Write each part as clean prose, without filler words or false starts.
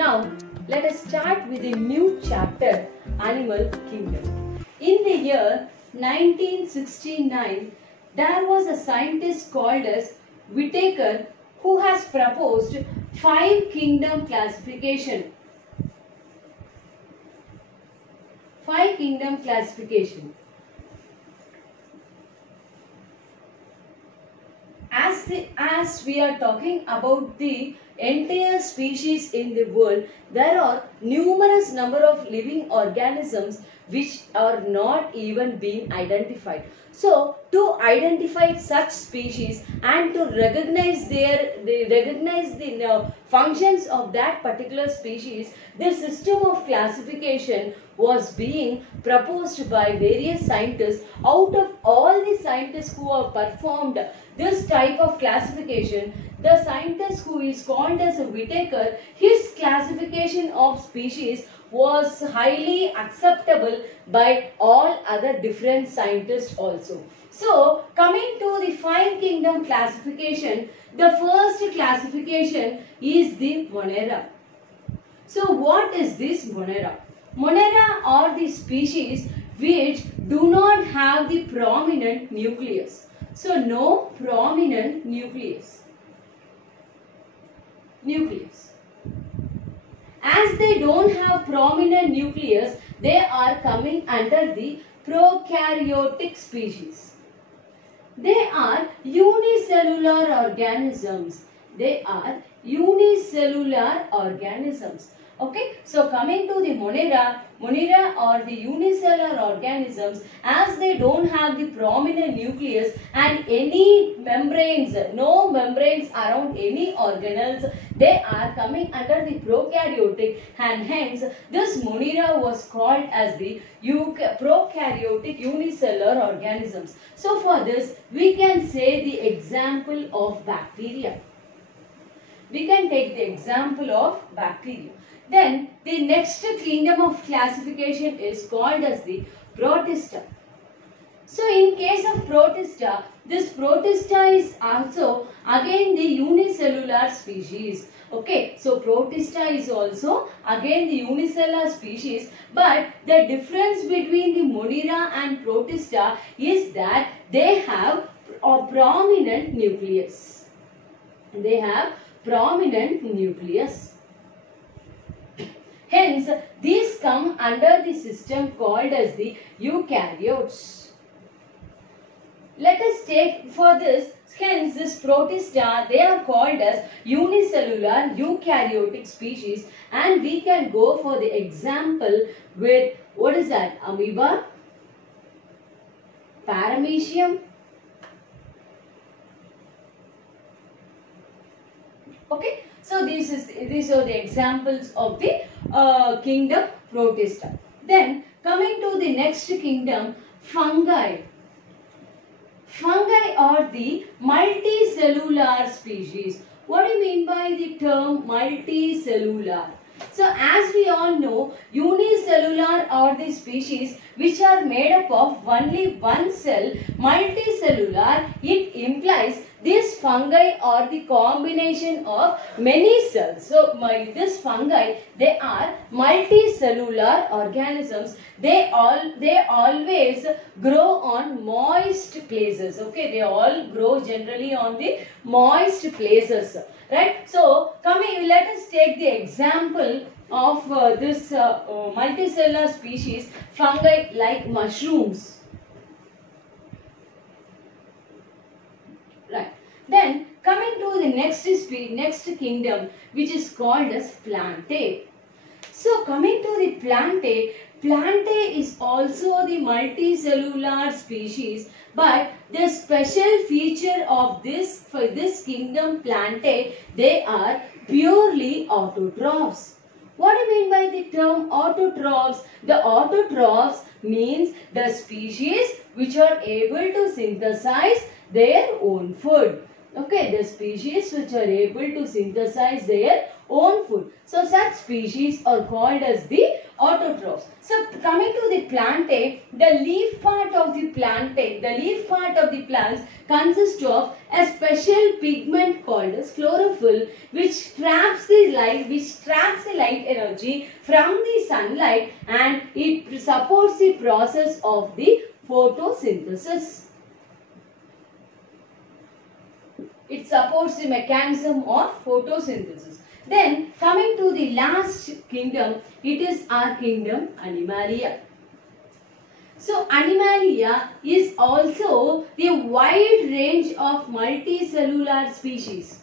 Now, let us start with a new chapter, Animal Kingdom. In the year 1969, there was a scientist called as Whittaker who has proposed 5 kingdom classification. 5 kingdom classification. As we are talking about the entire species in the world, there are numerous number of living organisms which are not even being identified. So, to identify such species and to recognize the functions of that particular species, the system of classification was being proposed by various scientists. Out of all the scientists who have performed this type of classification, the scientist who is called as Whittaker, his classification of species was highly acceptable by all other different scientists also. So, coming to the 5 kingdom classification, the first classification is the Monera. So, what is this Monera? Monera are the species which do not have the prominent nucleus. So, no prominent nucleus. As they don't have prominent nucleus, they are coming under the prokaryotic species. They are unicellular organisms. Okay, so coming to the Monera are the unicellular organisms. As they don't have the prominent nucleus and any membranes, no membranes around any organelles, they are coming under the prokaryotic, and hence this Monera was called as the prokaryotic unicellular organisms. So for this we can say the example of bacteria. We can take the example of bacteria. Then the next kingdom of classification is called as the Protista. So in case of Protista, this Protista is also again the unicellular species. Okay, so Protista is also again the unicellular species, but the difference between the Monera and Protista is that they have a prominent nucleus. Hence, these come under the system called as the eukaryotes. Let us take for this, hence this Protista, they are called as unicellular eukaryotic species, and we can go for the example with, what is that? Amoeba, Paramecium. Okay, so these are the examples of the kingdom Protista. Then coming to the next kingdom, fungi. Fungi are the multicellular species. What do you mean by the term multicellular? So as we all know, unicellular are the species which are made up of only one cell. Multicellular, it implies these fungi are the combination of many cells. So this fungi, they are multicellular organisms. They always grow on moist places. Okay, they all grow generally on the moist places. Right. So let us take the example of this multicellular species, fungi like mushrooms. Right. Then coming to the next kingdom, which is called as Plantae. So coming to the Plantae is also the multicellular species, but the special feature of this kingdom Plantae, they are purely autotrophs. What do you mean by the term autotrophs? The autotrophs means the species which are able to synthesize their own food. Okay, the species which are able to synthesize their own food. So such species are called as the autotrophs. So coming to the plantae, the leaf part of the plantae, the leaf part of the plants consists of a special pigment called as chlorophyll, which traps the light energy from the sunlight, and it supports the process of the photosynthesis. It supports the mechanism of photosynthesis. Then coming to the last kingdom, it is our kingdom Animalia. So Animalia is also the wide range of multicellular species.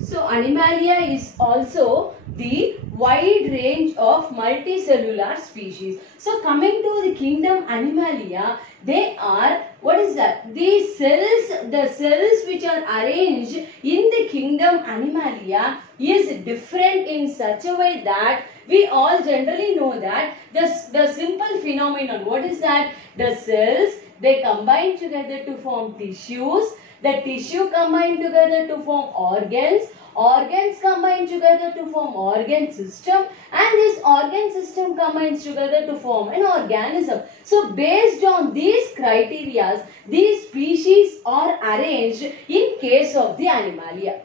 So Animalia is also the wide range of multicellular species. So coming to the kingdom Animalia, they are, what is that? The cells which are arranged in the kingdom Animalia is different in such a way that we all generally know that the simple phenomenon, what is that? The cells, they combine together to form tissues, the tissue combine together to form organs, organs combine together to form organ system, and this organ system combines together to form an organism. So based on these criteria, these species are arranged in case of the Animalia.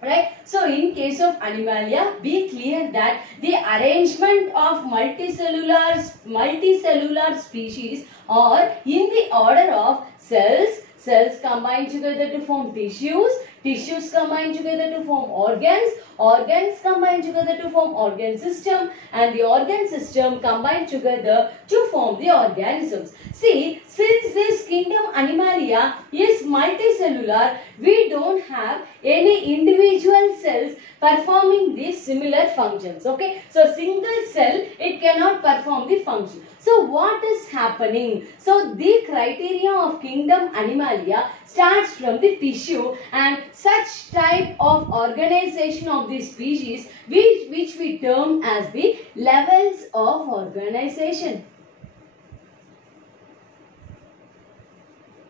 Right? So in case of Animalia, be clear that the arrangement of multicellular species are in the order of cells, cells combine together to form tissues, tissues combine together to form organs, organs combine together to form organ system, and the organ system combine together to form the organisms. See, since this kingdom Animalia is multicellular, we don't have any individual cells performing these similar functions. Okay, so single cell, it cannot perform the function. So what is happening? So the criteria of kingdom Animalia starts from the tissue, and such type of organization of the species which we term as the levels of organization.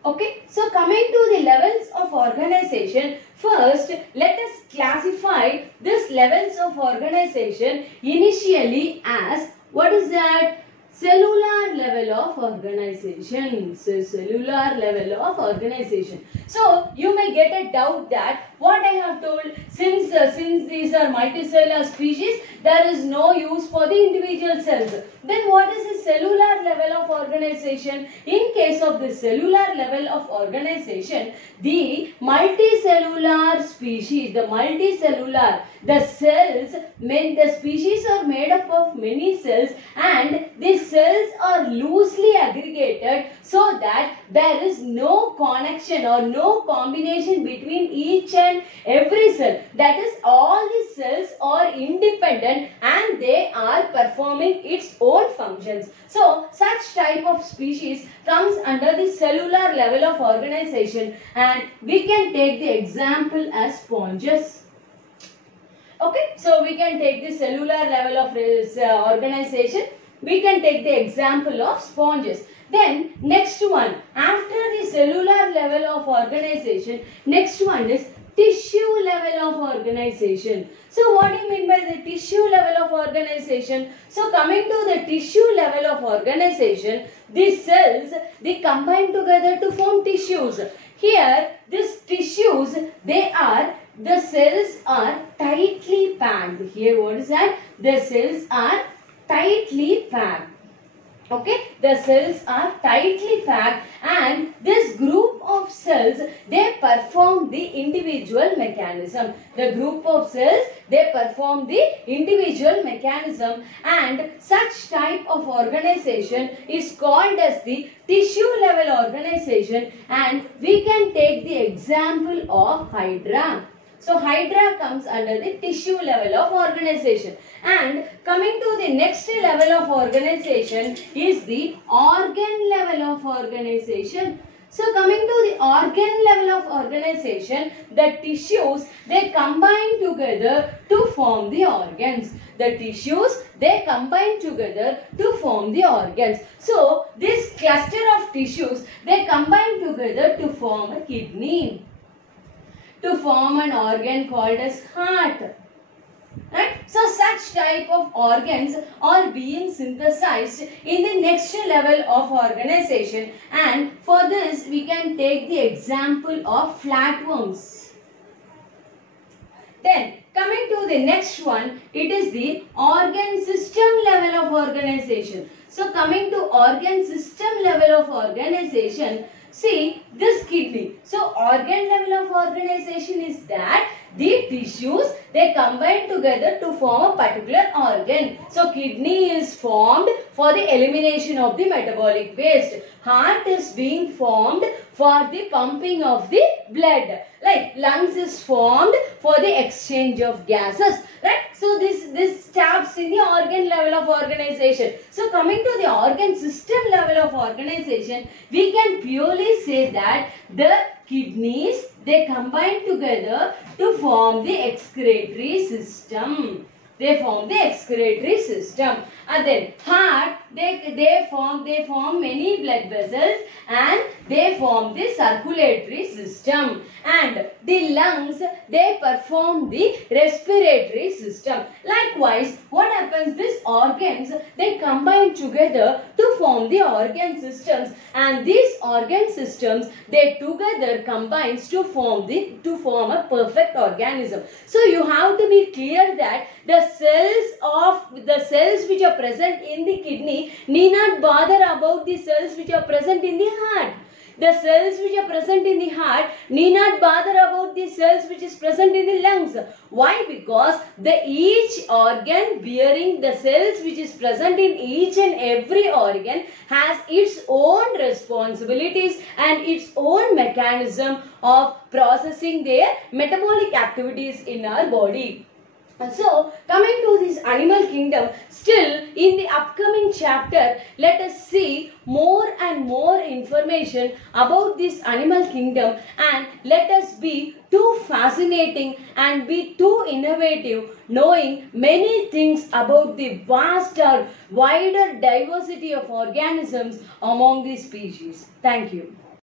Okay, so coming to the levels of organization, first let us classify this levels of organization initially as, what is that? Cellular level of organization. So cellular level of organization. So you may get a doubt that what I have told, since these are multicellular species, there is no use for the individual cells. Then what is the cellular level of organization? In case of the cellular level of organization, the multicellular species, the cells, the species are made up of many cells, and these cells are loosely aggregated so that there is no connection or no combination between each and every cell. That is, all the cells are independent and they are performing its own functions. So such type of species comes under the cellular level of organization, and we can take the example as sponges. Okay, so we can take the cellular level of organization. We can take the example of sponges. Then next one, after the cellular level of organization, next one is tissue level of organization. So what do you mean by the tissue level of organization? So coming to the tissue level of organization, these cells, they combine together to form tissues. Here, these tissues, the cells are tightly packed. Here, what is that? The cells are tightly packed. Okay, the cells are tightly packed, and this group of cells, they perform the individual mechanism. The group of cells, they perform the individual mechanism, and such type of organization is called as the tissue level organization, and we can take the example of Hydra. So Hydra comes under the tissue level of organization. And coming to the next level of organization is the organ level of organization. So coming to the organ level of organization, the tissues, they combine together to form the organs. The tissues, they combine together to form the organs. So this cluster of tissues, they combine together to form a kidney, to form an organ called as heart. Right? So such type of organs are being synthesized in the next level of organization, and for this we can take the example of flatworms. Then coming to the next one, it is the organ system level of organization. So coming to organ system level of organization, see this kidney. So organ level of organization is that the tissues, they combine together to form a particular organ. So kidney is formed for the elimination of the metabolic waste. Heart is being formed for the pumping of the blood. Like lungs is formed for the exchange of gases. Right? So this taps in the organ level of organization. So coming to the organ system level of organization, we can purely say that the kidneys, they combine together to form the excretory system. They form the excretory system. And then heart, they form many blood vessels, and they form the circulatory system. And the lungs, they perform the respiratory system. Likewise, what happens? These organs, they combine together to form the organ systems, and these organ systems, they together combines to form a perfect organism. So you have to be clear that the cells which are present in the kidney need not bother about the cells which are present in the heart. The cells which are present in the heart need not bother about the cells which is present in the lungs. Why? Because each organ bearing the cells which is present in each and every organ has its own responsibilities and its own mechanism of processing their metabolic activities in our body. So, coming to this animal kingdom, still in the upcoming chapter, let us see more and more information about this animal kingdom, and let us be too fascinating and be too innovative, knowing many things about the vast or wider diversity of organisms among these species. Thank you.